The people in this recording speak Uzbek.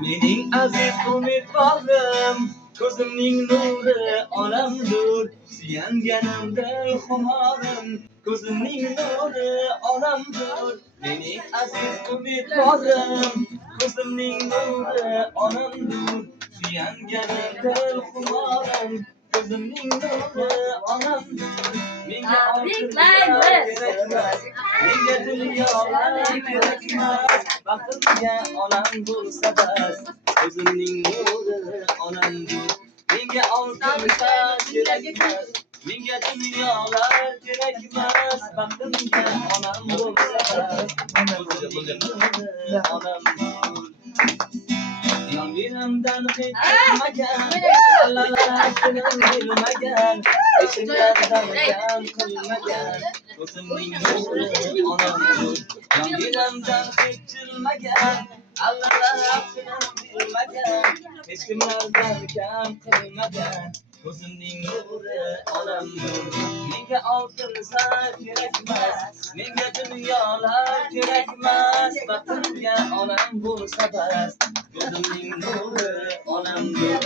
Mening aziz umidvorim, ko'zimning nuri onamdur. Suyanganimda xumorim, ko'zimning nuri onamdur. Mening aziz umidvorim, ko'zimning nuri onamdur. Suyanganimda xumorim, ko'zimning nuri onamdur. Menga oltinlar kerakmas, menga dunyolar kerakmas. Baxtimga onam bo'lsa bas, o'zimning nuri onamdur. Menga oltinlar kerakmas, menga dunyolar kerakmas. Baxtimga onam bo'lsa bas, o'zimning nuri onamdur. Yonginamdan hech kelmagan, allalarchinim bilmagan, eshiklardan kam qilmagan, ko'zimning nuri onamdur. Yonginamdan hech kelmagan, allalarchinim bilmagan, hech kimlardan kam qilmagan, ko'zimning nuri onamdur. Menga oltin zar kerakmas, menga dunyolar kerakmas. Baxtimga onam bo'lsa bas, ko'zimning nuri onamdur.